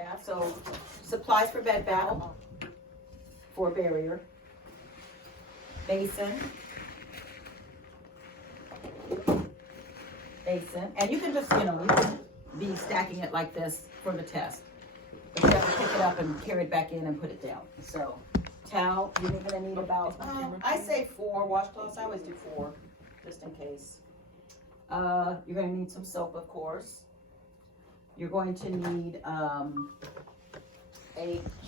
bath. So supplies for bed bath, for barrier, basin, and you can just, you can be stacking it like this for the test. But you have to pick it up and carry it back in and put it down. So towel, you're gonna need about, I say 4 washcloths. I always do 4, just in case. You're gonna need some soap, of course. You're going to need a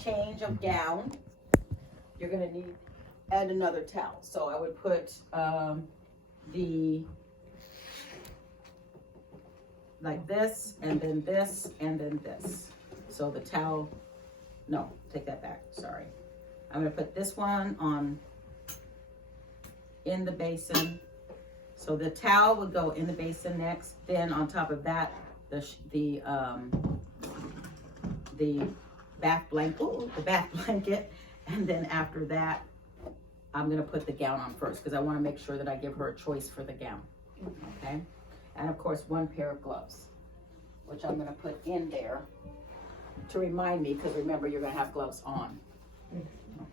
change of gown. You're gonna need, and another towel. So I would put like this, and then this, and then this. So the towel, no, take that back, sorry. I'm gonna put this one on in the basin. So the towel would go in the basin next. Then on top of that, the bath blanket, and then after that, I'm gonna put the gown on first because I want to make sure that I give her a choice for the gown. Okay, and of course 1 pair of gloves, which I'm gonna put in there to remind me, because remember, you're gonna have gloves on.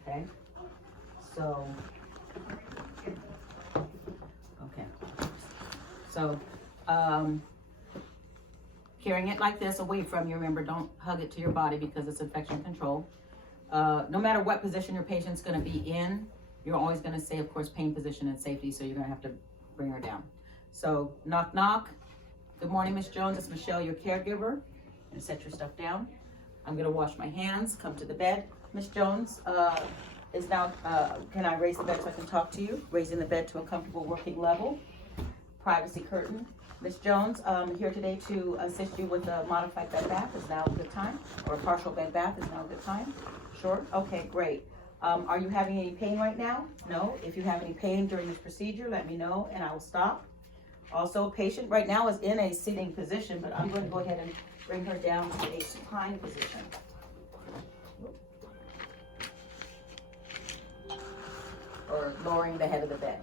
Okay, so carrying it like this away from you. Remember, don't hug it to your body because it's infection control. No matter what position your patient's gonna be in, you're always gonna say, of course, pain, position, and safety, so you're gonna have to bring her down. So knock, knock. Good morning, Miss Jones. It's Michelle, your caregiver. And set your stuff down. I'm gonna wash my hands, come to the bed. Miss Jones is now, can I raise the bed so I can talk to you? Raising the bed to a comfortable working level. Privacy curtain. Miss Jones, here today to assist you with a modified bed bath. Is now a good time? Or a partial bed bath is now a good time? Sure? Okay, great. Are you having any pain right now? No? If you have any pain during this procedure, let me know and I will stop. Also, patient right now is in a sitting position, but I'm going to go ahead and bring her down to a supine position. Or lowering the head of the bed.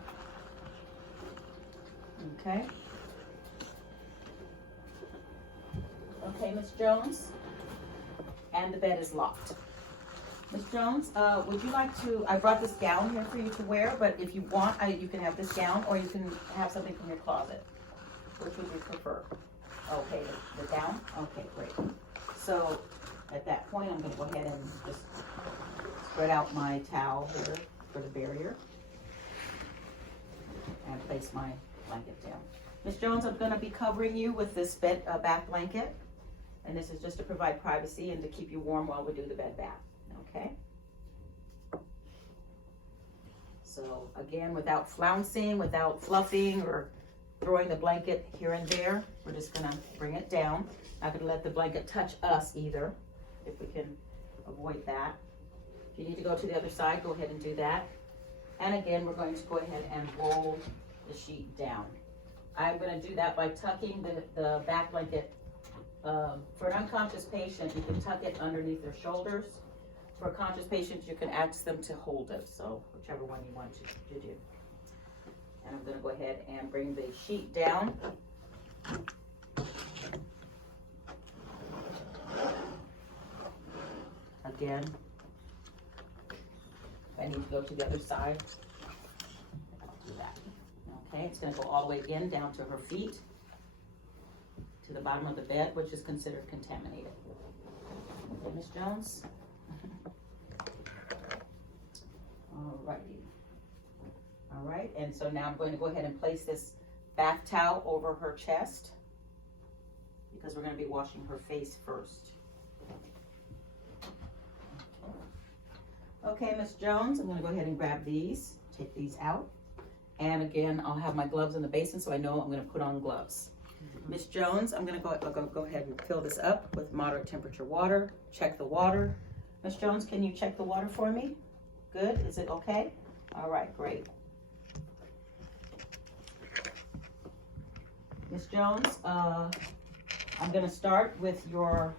Okay. Okay, Miss Jones. And the bed is locked. Miss Jones, would you like to, I brought this gown here for you to wear, but if you want, you can have this gown or you can have something from your closet. Which would you prefer? Okay, the gown? Okay, great. So at that point, I'm going to go ahead and just spread out my towel here for the barrier and place my blanket down. Miss Jones, I'm going to be covering you with this bath blanket, and this is just to provide privacy and to keep you warm while we do the bed bath. Okay? So again, without flouncing, without fluffing or throwing the blanket here and there, we're just going to bring it down. Not going to let the blanket touch us either, if we can avoid that. If you need to go to the other side, go ahead and do that. And again, we're going to go ahead and roll the sheet down. I'm going to do that by tucking the back blanket. For an unconscious patient, you can tuck it underneath their shoulders. For conscious patients, you can ask them to hold it. So whichever one you want to do. And I'm going to go ahead and bring the sheet down. Again, if I need to go to the other side, I'll do that. Okay, it's going to go all the way in down to her feet, to the bottom of the bed, which is considered contaminated. Okay, Miss Jones? Alrighty. All right, and so now I'm going to go ahead and place this bath towel over her chest because we're going to be washing her face first. Okay, Miss Jones, I'm going to go ahead and grab these, take these out. And again, I'll have my gloves in the basin so I know I'm going to put on gloves. Miss Jones, I'm going to go ahead and fill this up with moderate temperature water. Check the water. Miss Jones, can you check the water for me? Good. Is it okay? All right, great. Miss Jones, I'm going to start with your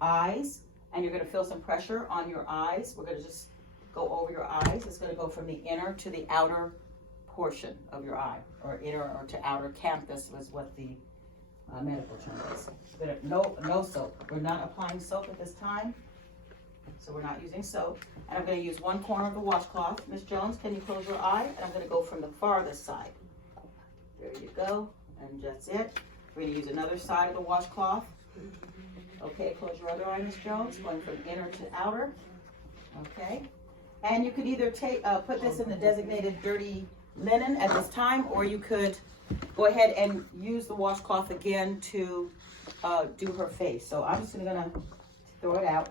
eyes, and you're going to feel some pressure on your eyes. We're going to just go over your eyes. It's going to go from the inner to the outer portion of your eye, or inner or to outer campus was what the medical terms. But no soap. We're not applying soap at this time. So we're not using soap. And I'm going to use one corner of the washcloth. Miss Jones, can you close your eye? And I'm going to go from the farthest side. There you go. And that's it. We're going to use another side of the washcloth. Okay, close your other eye, Miss Jones. Going from inner to outer. Okay. And you could either put this in the designated dirty linen at this time, or you could go ahead and use the washcloth again to do her face. So I'm just going to throw it out.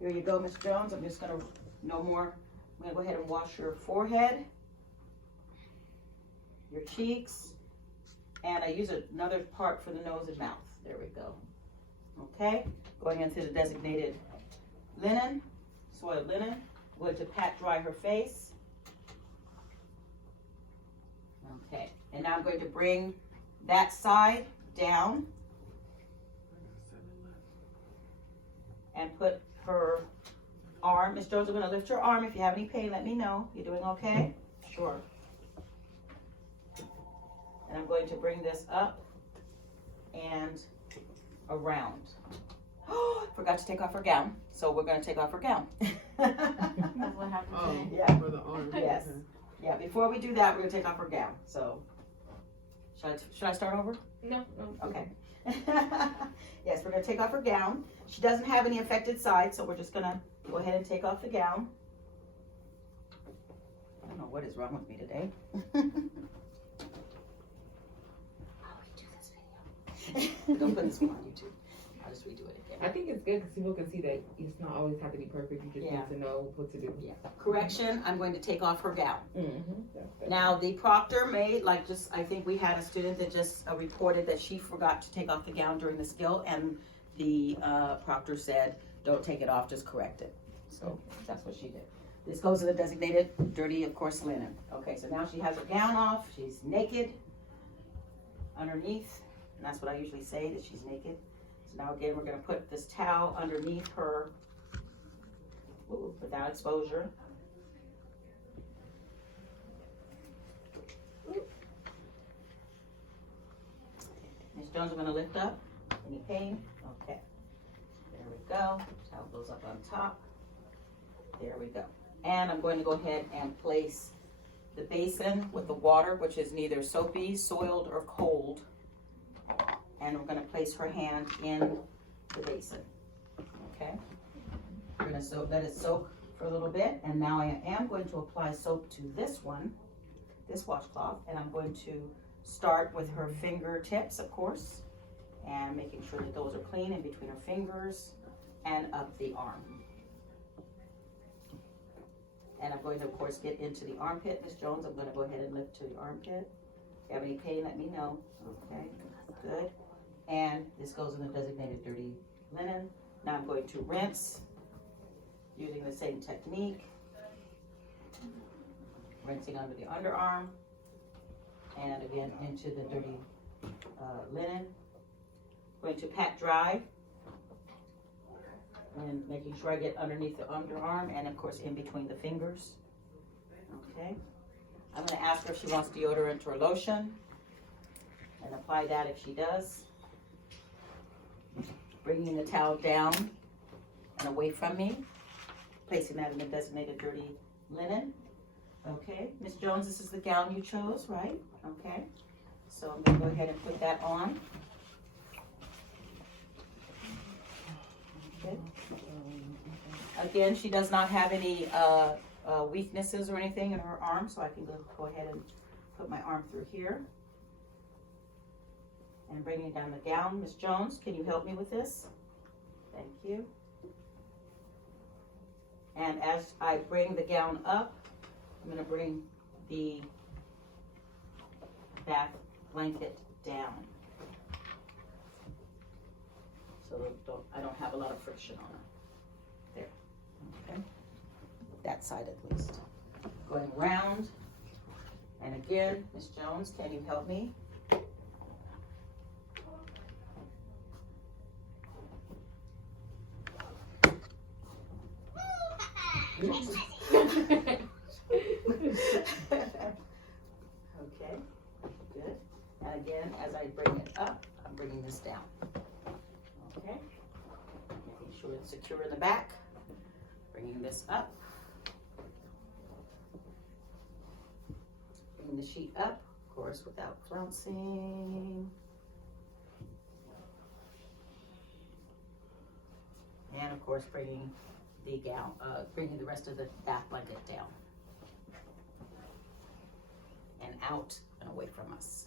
Here you go, Miss Jones. I'm just going to, no more. I'm going to go ahead and wash your forehead, your cheeks, and I use another part for the nose and mouth. There we go. Okay, going into the designated linen, soiled linen. I'm going to pat dry her face. Okay, and now I'm going to bring that side down and put her arm. Miss Jones, I'm going to lift your arm. If you have any pain, let me know. You doing okay? Sure. And I'm going to bring this up and around. Oh, forgot to take off her gown. So we're going to take off her gown. That's what happened today. Yeah. For the arm. Yes. Yeah, before we do that, we're going to take off her gown. So, should I start over? No. Okay. Yes, we're going to take off her gown. She doesn't have any affected sides, so we're just going to go ahead and take off the gown. I don't know what is wrong with me today. Don't put this one on YouTube. I'll just redo it again. I think it's good because people can see that it's not always have to be perfect. You just Yeah. need to know what to do. Yeah. Correction, I'm going to take off her gown. Mm-hmm. Now, the proctor may, I think we had a student that just reported that she forgot to take off the gown during the skill, and the proctor said, don't take it off, just correct it. So that's what she did. This goes to the designated dirty, of course, linen. Okay, so now she has her gown off. She's naked underneath, and that's what I usually say, that she's naked. So now again, we're going to put this towel underneath her without exposure. Ms. Jones, I'm going to lift up. Any pain? Okay. There we go. Towel goes up on top. There we go. And I'm going to go ahead and place the basin with the water, which is neither soapy, soiled, or cold. And we're going to place her hand in the basin. Okay. We're going to let it soak for a little bit. And now I am going to apply soap to this one, this washcloth. And I'm going to start with her fingertips, of course, and making sure that those are clean in between her fingers and up the arm. And I'm going to, of course, get into the armpit. Miss Jones, I'm going to go ahead and lift to the armpit. If you have any pain, let me know. Okay, good. And this goes in the designated dirty linen. Now I'm going to rinse using the same technique. Rinsing under the underarm. And again, into the dirty linen. Going to pat dry. And making sure I get underneath the underarm and, of course, in between the fingers. Okay. I'm going to ask her if she wants deodorant or lotion. And apply that if she does. Bringing the towel down and away from me. Placing that in the designated dirty linen. Okay. Miss Jones, this is the gown you chose, right? Okay. So I'm going to go ahead and put that on. Okay. Again, she does not have any weaknesses or anything in her arm, so I can go ahead and put my arm through here. And bringing down the gown. Miss Jones, can you help me with this? Thank you. And as I bring the gown up, I'm going to bring the back blanket down. So I don't have a lot of friction on it. There. Okay. That side at least. Going round. And again, Miss Jones, can you help me? Okay, good. And again, as I bring it up, I'm bringing this down. Okay, making sure it's secure in the back. Bringing this up. Bringing the sheet up, of course, without flouncing. And of course, bringing the gown, bringing the rest of the bath blanket down. And out and away from us.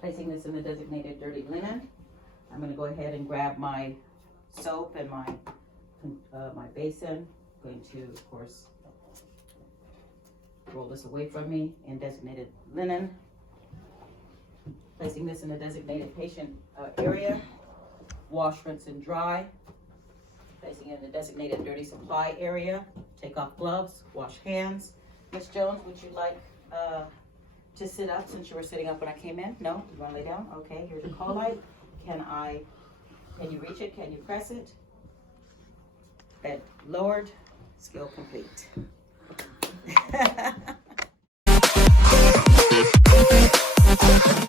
Placing this in the designated dirty linen, I'm going to go ahead and grab my soap and my basin. I'm going to, of course, roll this away from me in designated linen. Placing this in the designated patient area. Wash, rinse, and dry. Placing it in the designated dirty supply area. Take off gloves, wash hands. Ms. Jones, would you like to sit up since you were sitting up when I came in? No? You want to lay down? Okay, here's your call light. Can you reach it? Can you press it? Bed lowered. Skill complete.